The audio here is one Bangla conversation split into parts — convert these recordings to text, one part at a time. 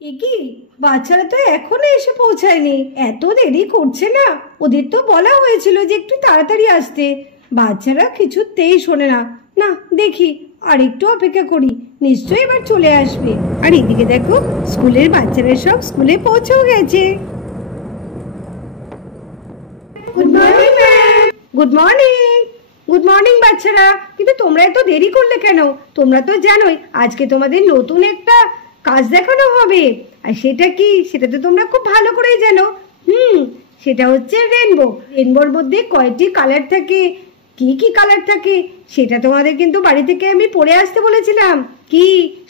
একি বাচ্চারা তো এখনো এসে পৌঁছায়নি, এত দেরি করছে না? ওদের তো বলা হয়েছিল যে একটু তাড়াতাড়ি আসতে, বাচ্চারা কিছুতেই শোনে না। না দেখি আর একটু অপেক্ষা করি, নিশ্চয়ই এবার চলে আসবে। আর এদিকে দেখো স্কুলের বাচ্চারা সব স্কুলে পৌঁছেও গেছে। Good morning ma'am. Good morning. Good morning বাচ্চারা, কিন্তু তোমরা এত দেরি করলে কেন? তোমরা তো জানোই আজকে তোমাদের নতুন একটা কাজ দেখানো হবে। আর সেটা কি, সেটা তো তোমরা খুব ভালো করেই জানো। সেটা হচ্ছে রেনবো। রেনবোর মধ্যে কয়টি কালার থাকে, কি কি কালার থাকে, সেটা তোমাদের কিন্তু বাড়ি থেকে আমি পড়ে আসতে বলেছিলাম। কি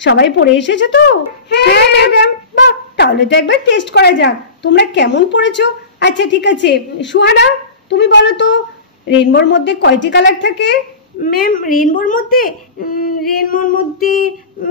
সবাই পড়ে এসেছো তো? হ্যাঁ ম্যাডাম। বাহ, তাহলে তো একবার টেস্ট করা যাক তোমরা কেমন পড়েছো। আচ্ছা ঠিক আছে, সুহানা তুমি বলো তো রেনবোর মধ্যে কয়টি কালার থাকে? ম্যাম রেনবোর মধ্যে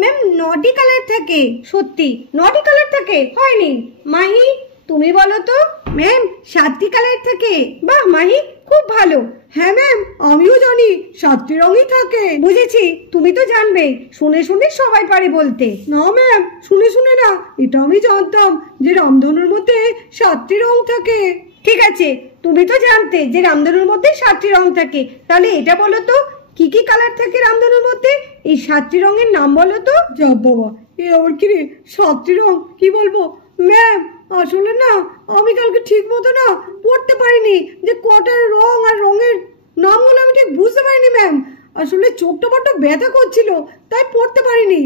ম্যাম 9টি কালার থাকে। সত্যি 9টি কালার থাকে? হয়নি। মাহি তুমি বলো তো। ম্যাম 7টি কালার থাকে। বাহ মাহি, খুব ভালো। হ্যাঁ ম্যাম, আমিও জানি 7টি রঙই থাকে। বুঝেছি, তুমি তো জানবে, শুনে শুনে সবাই পারে বলতে। না ম্যাম, শুনে শুনে না, এটা আমি জানতাম যে রামধনুর মধ্যে 7টি রং থাকে। ঠিক আছে, তুমি তো জানতে যে রামধনুর মধ্যে 7টি রং থাকে, তাহলে এটা বলো তো কি কি কালার থাকে রামধনুর মধ্যে? এই 7টি রঙের নাম বলো তো। যা বাবা, এ আবার কি রে, 7টি রং কি বলবো? ম্যাম আসলে না, আমি কালকে ঠিক মতো না পড়তে পারিনি যে কটা রং আর রঙের নামগুলো আমি ঠিক বুঝতে পারিনি ম্যাম। আসলে চোখটা বড্ড ব্যথা করছিল, তাই পড়তে পারিনি।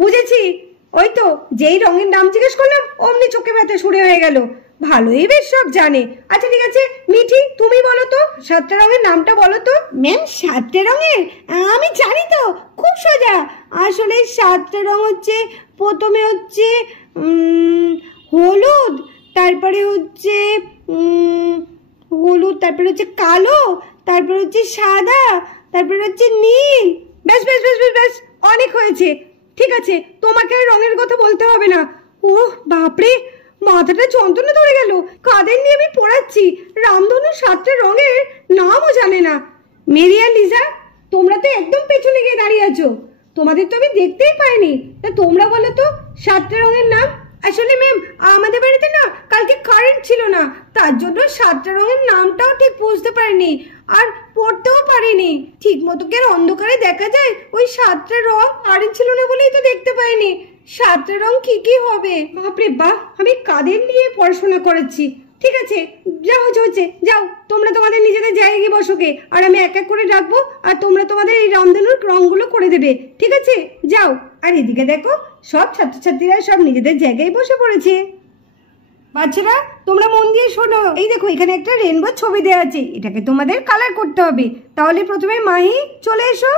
বুঝেছি, ওই তো যেই রঙের নাম জিজ্ঞেস করলাম অমনি চোখে ব্যথা শুরু হয়ে গেল। ভালোই বেশ সব জানে। আচ্ছা ঠিক আছে মিঠি, তুমি বলো তো 7টা রঙের নামটা বলো তো। ম্যাম 7টে রঙের আমি জানি তো, খুব সোজা। আসলে 7টে রং হচ্ছে, প্রথমে হচ্ছে হলুদ, তারপরে হচ্ছে হলুদ, তারপরে হচ্ছে কালো, তারপরে হচ্ছে সাদা, তারপরে হচ্ছে নীল। ব্যাস ব্যাস ব্যাস ব্যাস ব্যাস, অনেক হয়েছে। ঠিক আছে, তোমাকে আর রঙের কথা বলতে হবে না। ওহ বাপরে, মাথাটা যন্ত্রণা ধরে গেল। কাদের নিয়ে আমি পড়াচ্ছি, রামধনু 7টে রঙের নামও জানে না। মেরি আর লিজা, তোমরা তো একদম পেছনে গিয়ে দাঁড়িয়ে আছো, তোমাদের তো আমি দেখতেই পাইনি। তা তোমরা বলো তো 7টে রঙের নাম। আসলে ম্যাম আমাদের বাড়িতে না কালকে কারেন্ট ছিল না, তার জন্য 7টে রঙের নামটাও ঠিক বুঝতে পারিনি, আর পড়তেও পারিনি ঠিক মতো। কি আর অন্ধকারে দেখা যায়? ওই 7টে রং কারেন্ট ছিল না বলেই তো দেখতে পাইনি। 7টে রং কি কি হবে? বাপরে বাহ, আমি কাদের নিয়ে পড়াশোনা করাচ্ছি। ঠিক আছে, যা হচ্ছে যাও, তোমরা তোমাদের নিজেদের জায়গায় গিয়ে বসোকে, আর আমি এক এক করে ডাকবো, আর তোমরা তোমাদের এই রামধনুর রংগুলো করে দেবে। ঠিক আছে যাও। আর এদিকে দেখো সব ছাত্রছাত্রীরা সব নিজেদের জায়গায় বসে পড়েছে। বাচ্চারা তোমরা মন দিয়ে শোনো, এই দেখো এখানে একটা রেনবো ছবি দেওয়া আছে, এটাকে তোমাদের কালার করতে হবে। তাহলে প্রথমে মাহি চলে এসো।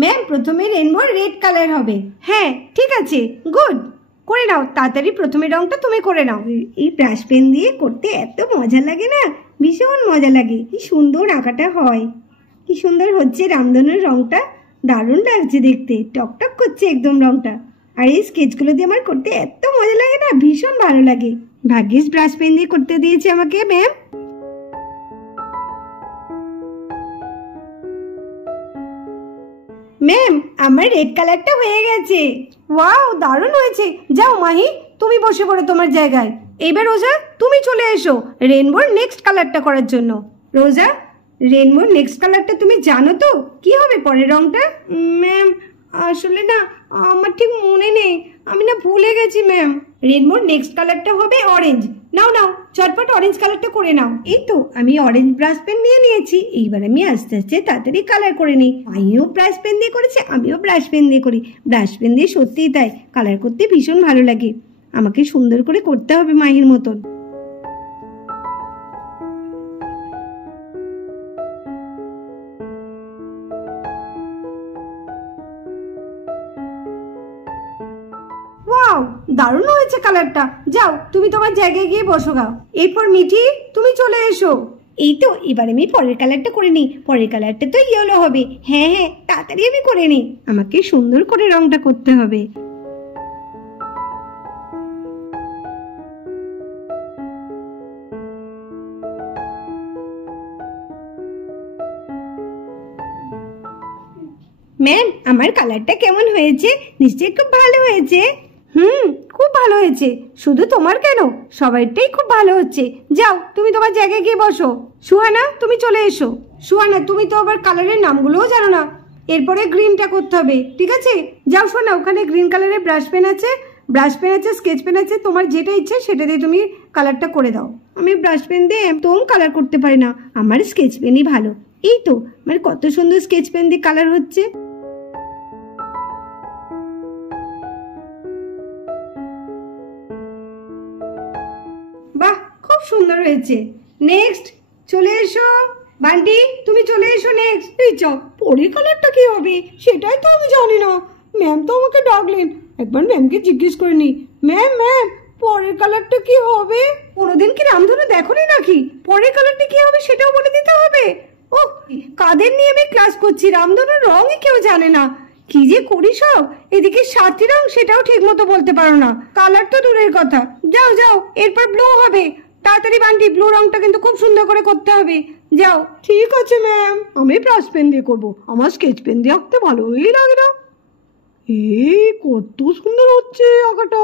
ম্যাম প্রথমে রেনবোর রেড কালার হবে। হ্যাঁ ঠিক আছে, গুড, করে নাও তাড়াতাড়ি। প্রথমে রংটা তুমি করে নাও। এই ব্রাশ পেন দিয়ে করতে এত মজা লাগে না, ভীষণ মজা লাগে। কি সুন্দর আঁকাটা হয়, কি সুন্দর হচ্ছে রামধনুর রংটা, দারুণ লাগছে দেখতে, টকটক করছে একদম রংটা। আর এই স্কেচগুলো দিয়ে আমার করতে এত মজা লাগে না, ভীষণ ভালো লাগে। ভাগ্যিস ব্রাশ পেন দিয়ে করতে দিয়েছে আমাকে ম্যাম। ম্যাম আমার রেড কালারটা হয়ে গেছে। ওয়াও দারুণ হয়েছে। যাও মাহি, তুমি বসে পড়ো তোমার জায়গায়। এইবার রোজা তুমি চলে এসো রেনবোর নেক্সট কালারটা করার জন্য। রোজা, রেনবোর নেক্সট কালারটা তুমি জানো তো কি হবে পরের রংটা? ম্যাম আসলে না আমার ঠিক মনে নেই, আমি না ভুলে গেছি ম্যাম। রেনবোর নেক্সট কালারটা হবে অরেঞ্জ। নাও নাও চটপট অরেঞ্জ কালারটা করে নাও। এই তো আমি অরেঞ্জ ব্রাশ পেন নিয়ে নিয়েছি, এইবার আমি আস্তে আস্তে তাড়াতাড়ি কালার করে নিই। মাইও ব্রাশ পেন দিয়ে করেছে, আমিও ব্রাশ পেন দিয়ে করি। ব্রাশ পেন দিয়ে সত্যিই তাই কালার করতে ভীষণ ভালো লাগে। আমাকে সুন্দর করে করতে হবে মাহির মতন। ওয়াও দারুণ হয়েছে কালারটা। যাও তুমি তোমার জায়গায় গিয়ে বসো গাও। এরপর মিঠি তুমি চলে এসো। এই তো এবার আমি পরের কালারটা করে নিই। পরের কালারটা তো ইয়েলো হবে। হ্যাঁ হ্যাঁ তাড়াতাড়ি আমি করে নিই, আমাকে সুন্দর করে রংটা করতে হবে। ম্যাম আমার কালারটা কেমন হয়েছে? নিশ্চয়ই খুব ভালো হয়েছে। খুব ভালো হয়েছে। শুধু তোমার কেন, সবাইটাই খুব ভালো হচ্ছে। যাও তুমি তোমার জায়গায় গিয়ে বসো। সুহানা তুমি চলে এসো। সুহানা তুমি তো আবার কালারের নামগুলোও জানো না। এরপরে গ্রিনটা করতে হবে, ঠিক আছে? যাও শোনা, ওখানে গ্রিন কালারের ব্রাশ পেন আছে, স্কেচ পেন আছে, তোমার যেটা ইচ্ছে সেটা দিয়ে তুমি কালারটা করে দাও। আমি ব্রাশ পেন দিয়ে একদম কালার করতে পারি না, আমার স্কেচ পেনই ভালো। এই তো মানে কত সুন্দর স্কেচ পেন দিয়ে কালার হচ্ছে। বাহ, খুব সুন্দর হয়েছে। নেক্সট চলে এসো। বান্টি তুমি চলে এসো নেক্সট। এই চা পরে কালারটা কি হবে সেটাই তো আমি জানি না। ম্যাম তো আমাকে ডাকলেন, একবার ম্যামকে জিজ্ঞেস করে নি। ম্যাম পরের কালারটা কি হবে? কোনোদিন কি রামধনু দেখোনি নাকি? পরের কালারটা কি হবে সেটাও বলে দিতে হবে? ও কাদের নিয়ে আমি ক্লাস করছি, রামধনুর রঙই কেউ জানে না। কি যে করি সব, এদিকে 7টি রং সেটাও ঠিক মতো বলতে পারো না, কালার তো দূরের কথা। যাও যাও, এরপর ব্লু হবে। তাড়াতাড়ি বান্টি, ব্লু রংটা কিন্তু খুব সুন্দর করে করতে হবে। যাও। ঠিক আছে ম্যাম, আমি ব্রাশ পেন দিয়ে করবো, আমার স্কেচ পেন দিয়ে আঁকতে ভালোই লাগে না। কত সুন্দর হচ্ছে আঁকাটা,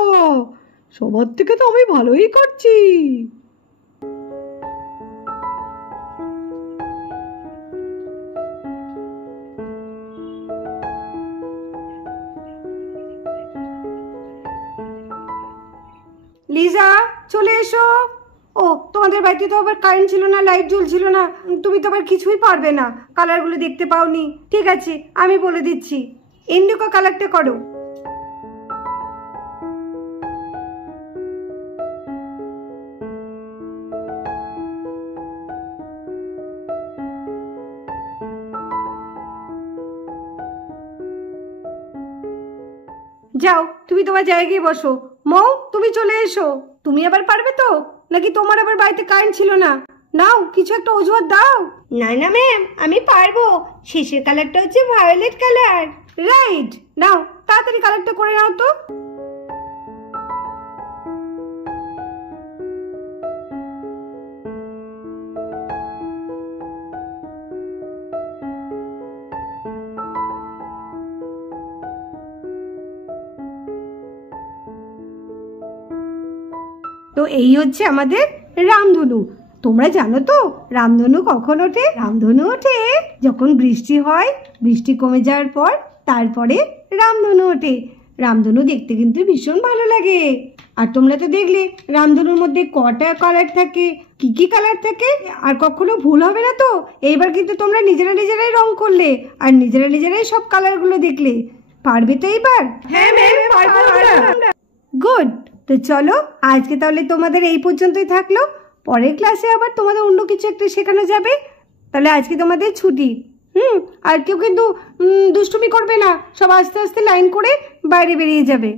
সবার থেকে তো আমি ভালোই করছি। লিজা চলে এসো। ও তোমাদের বাড়িতে তো আবার কারেন্ট ছিল না, লাইট জ্বলছিল না, তুমি তো আবার কিছুই পারবে না, কালারগুলো দেখতে পাওনি। ঠিক আছে আমি বলে দিচ্ছি, ইন্ডিগো কালারটা করো। যাও তুমি তোমার জায়গায় বসো। মৌ তুমি চলে এসো। তুমি আবার পারবে তো, নাকি তোমার আবার বাড়িতে কারেন্ট ছিল না? নাও কিছু একটা অজুহাত দাও। না না ম্যাম আমি পারবো, শেষের কালারটা হচ্ছে ভায়োলেট কালার। রাইট, নাও তাড়াতাড়ি কালারটা করে নাও তো। তো এই হচ্ছে আমাদের রামধনু। তোমরা জানো তো রামধনু কখন ওঠে? রামধনু ওঠে যখন বৃষ্টি হয়, বৃষ্টি কমে যাওয়ার পর তারপরে রামধনু ওঠে। রামধনু দেখতে কিন্তু ভীষণ ভালো লাগে। আর তোমরা তো দেখলে রামধনুর মধ্যে কটা কালার থাকে, কি কি কালার থাকে, আর কখনো ভুল হবে না তো। এইবার কিন্তু তোমরা নিজেরাই রং করলে আর নিজেরাই সব কালারগুলো দেখলে। পারবে তো এইবার? হ্যাঁ ম্যাম পারবো আমরা। গুড। তো চলো আজকে তাহলে তোমাদের এই পর্যন্তই থাকলো, পরের ক্লাসে আবার তোমাদের অন্য কিছু একটা শেখানো যাবে। তাহলে আজকে তোমাদের ছুটি। আর কেউ কিন্তু দুষ্টুমি করবে না, সব আস্তে আস্তে লাইন করে বাইরে বেরিয়ে যাবে।